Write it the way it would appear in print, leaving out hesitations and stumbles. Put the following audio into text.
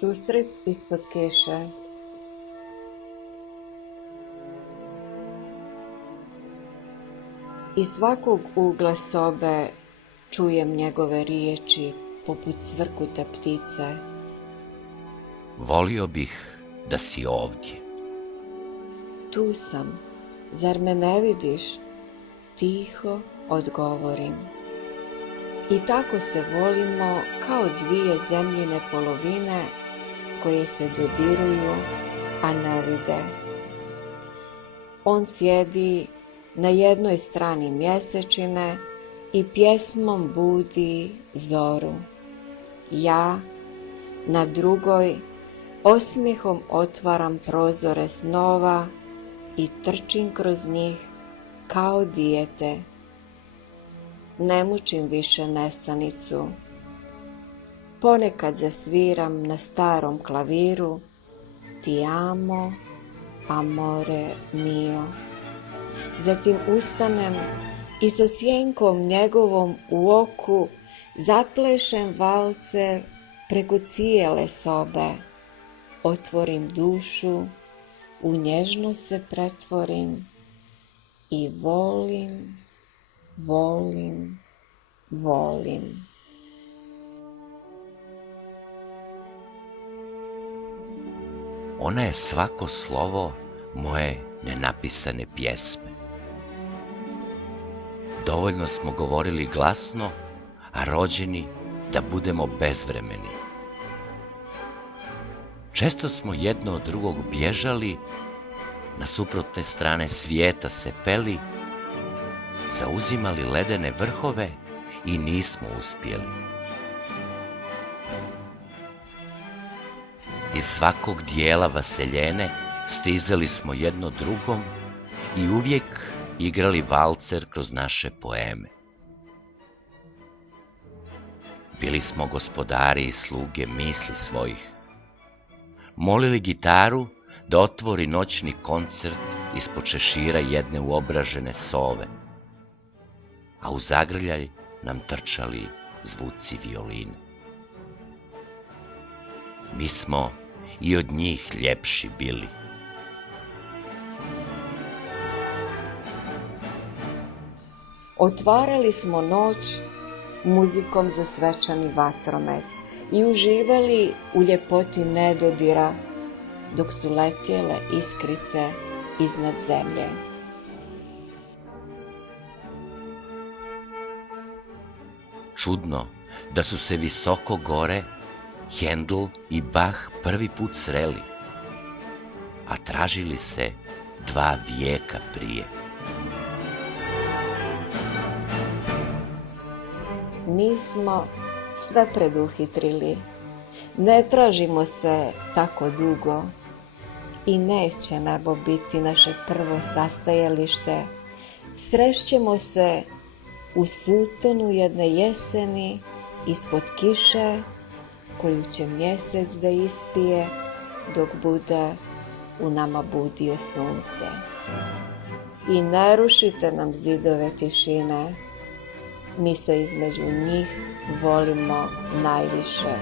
Susret ispod kiše. Iz svakog ugla sobe čujem njegove riječi poput cvrkuta ptice. Volio bih da si ovdje. Tu sam, zar me ne vidiš? Tiho odgovorim. I tako se volimo kao dvije zemljine polovine koje se dodiruju, a ne vide. On sjedi na jednoj strani mjesečine i pjesmom budi zoru. Ja na drugoj osmijehom otvaram prozore snova i trčim kroz njih kao dijete. Ne mučim više nesanicu. Ponekad zasviram na starom klaviru Ti amo, amore mio. Zatim ustanem i sa sjenkom njegovom u oku zaplešem valcer preko cijele sobe. Otvorim dušu, u nježnost se pretvorim i volim, volim, volim. Ona je svako slovo moje nenapisane pjesme. Dovoljno smo govorili glasno, a rođeni da budemo bezvremeni. Često smo jedno od drugog bježali, na suprotne strane svijeta se peli, zauzimali ledene vrhove i nismo uspjeli. Iz svakog dijela vaseljene stizali smo jedno drugom i uvijek igrali valcer kroz naše poeme. Bili smo gospodari i sluge misli svojih. Molili gitaru da otvori noćni koncert ispod šešira jedne uobražene sove, a u zagrljaj nam trčali zvuci violine. Mi smo i od njih ljepši bili. Otvarali smo noć muzikom za svečani vatromet i uživali u ljepoti nedodira dok su letjele iskrice iznad zemlje. Čudno da su se visoko gore Händel i Bach prvi put sreli, a tražili se 2 vijeka prije. Mi smo sve preduhitrili, ne tražimo se tako dugo i neće nebo biti naše prvo sastajalište. Srešćemo se u sutonu jedne jeseni ispod kiše koju će mjesec da ispije dok bude u nama budio sunce. I ne rušite nam zidove tišine, mi se između njih volimo najviše.